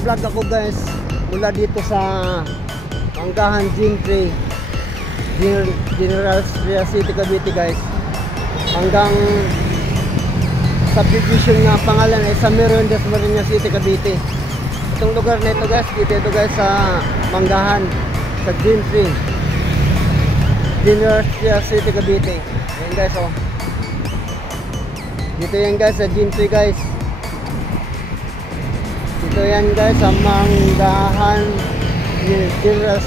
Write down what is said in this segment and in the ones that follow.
nag-vlog ako guys mula dito sa Manggahan Gentry General City Cavite guys, hanggang subdivision nga pangalan ay San Marinas City Cavite. Itong lugar na ito guys, dito guys sa Manggahan sa Gentry General City Cavite. Ayan guys, oh. Dito yan guys sa Gentry guys. Dito yan guys sa Manggahan General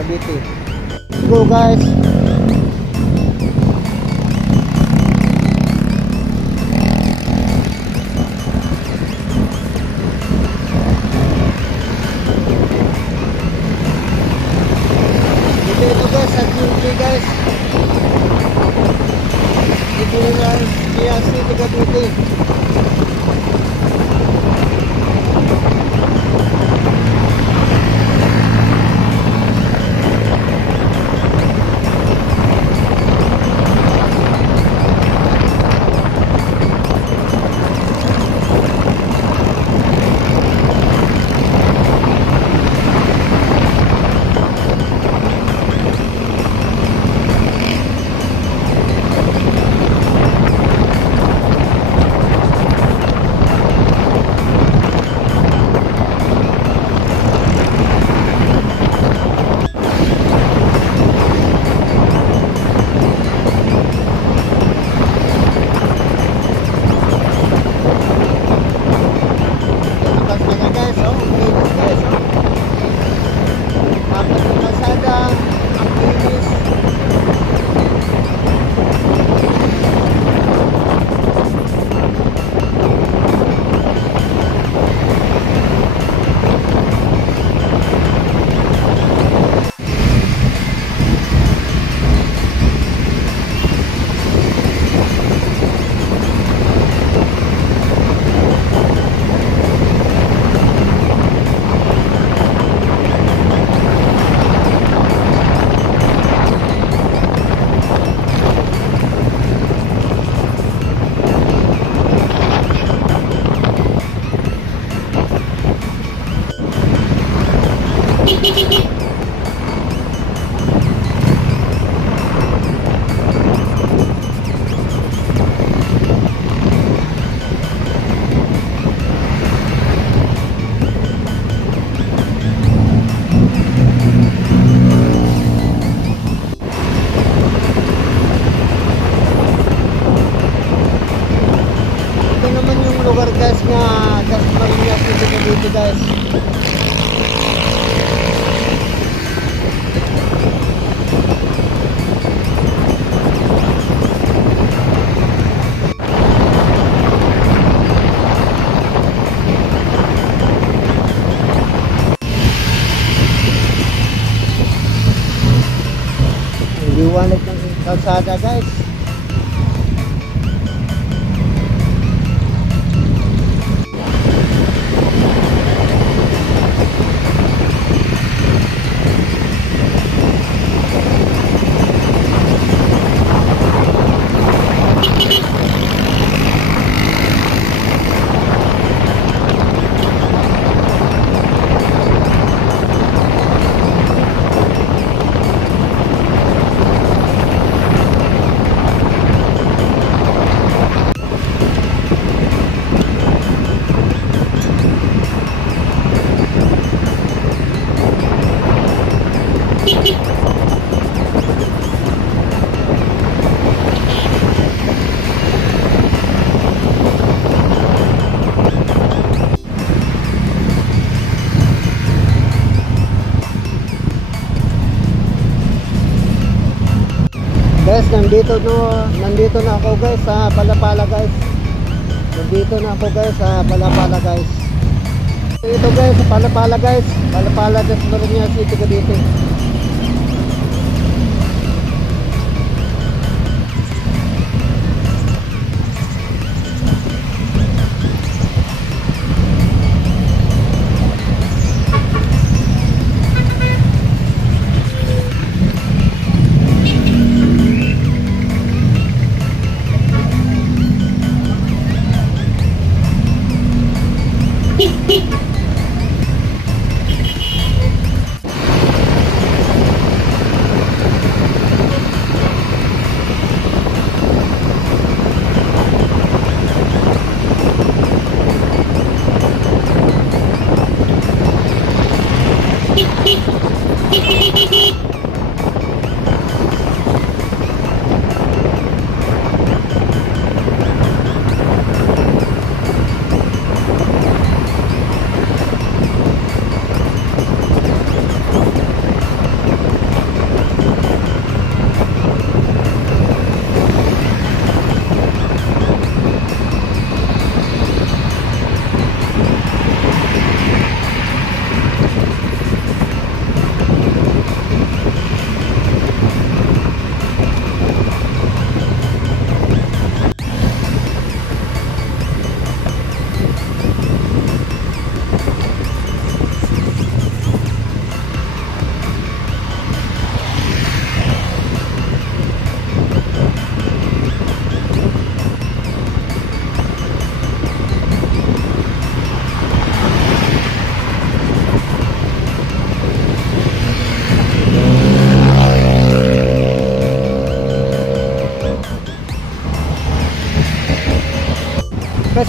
Cavite. Go guys. Dito guys sa Gentry guys. General City Cavite. Guys nga San Marinas City Cavite guys. Liwanag ng kalsada guys. Guys, nandito na ako guys sa Palapala guys. Nandito na ako guys sa Palapala guys. Ito guys sa Palapala guys. Palapala Las Marinas City Cavite.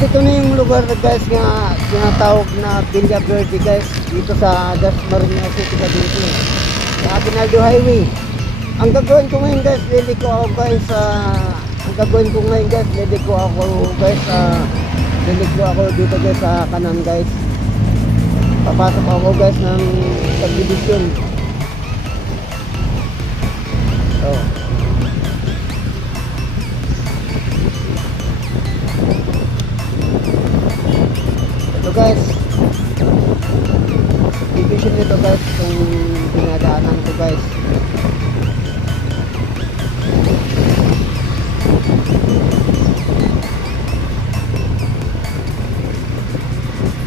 Guys, ito na yung lugar guys nga tinatawag na Villa Verde guys, dito sa Dasmariñas City, Cavite, sa Aguinaldo Highway. Ang gagawin ko ngayon guys, liliko ako guys liliko ako dito guys sa kanan guys. Papasok ako guys ng subdivision. So, ito guys, subdivision nito guys, itong dinadaanan ko guys.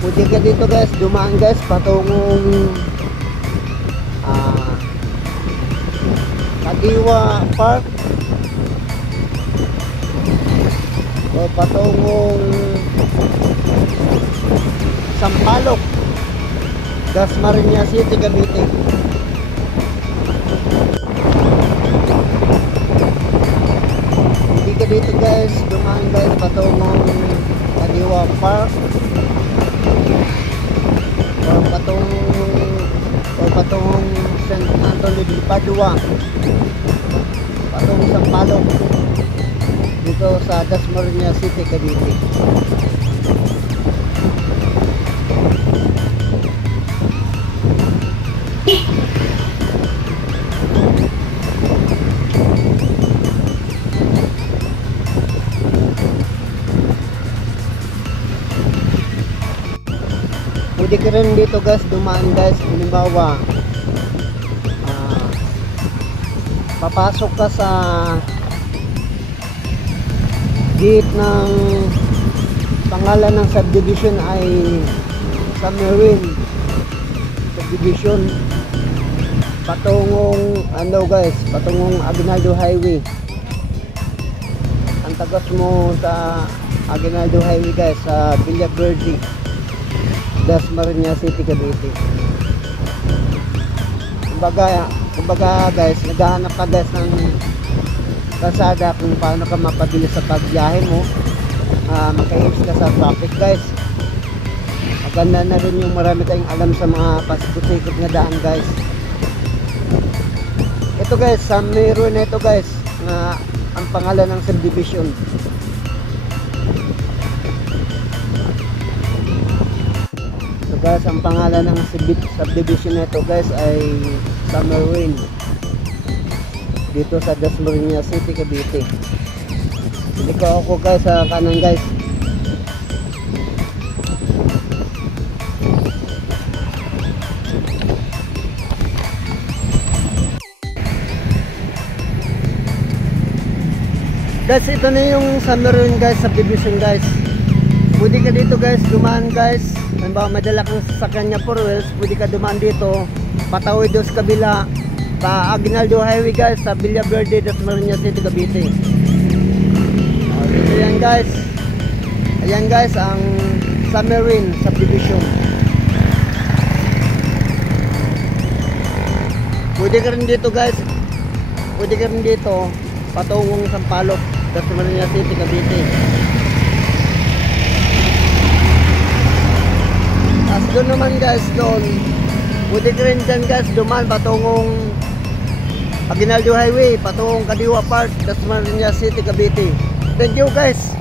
Pwede ka dito guys, dumaan guys patungong Kadiwa Park o patungong Sampaloc, Dasmariñas City, Cavite. Hindi ka dito guys, dumaan guys patungong Kadiwa Park o patungong St. Anthony de Padua, patungong Sampaloc, dito sa Dasmariñas City, Cavite. Pwede ka rin dito guys dumaan guys, halimbawa papasok ka sa gate ng pangalan ng subdivision ay Summerwind subdivision, patungong patungong Aguinaldo Highway. Ang tagas mo sa Aguinaldo Highway guys, sa Villa Verde, Dasmariñas City, Cavite. Kumbaga guys, naghahanap ka guys ng kalsada kung paano ka mapabilis sa pagbiyahe mo, makaiwas ka sa traffic guys. Maganda na rin yung marami tayong alam sa mga pasikot-sikot na daan guys. Ito guys, sa meron na ito guys, na ang pangalan ng subdivision. So guys, ang pangalan ng subdivision na ito guys ay Summerwind, dito sa Dasmariñas City, Cavite. Liko ako guys sa kanan guys. Guys, ito na yung Summerwind guys, subdivision guys. Pwede ka dito guys, dumaan guys. Halimbawa madala kang sasakyan niya 4 wheels, pwede ka dumaan dito, patawid doon sa kabila, sa Aguinaldo Highway guys, sa Villa Verde, Dasmariñas City, Cavite. Dito yan guys. Ayan guys, ang Summerwind subdivision. Pwede ka rin dito guys, pwede ka rin dito patungong Sampaloc, Dasmariñas City, Cavite. As doon naman guys, doon pwede ka rin dyan guys dumaan patungong Aguinaldo Highway, patungong Kadiwa Park, Dasmariñas City, Cavite. Thank you guys.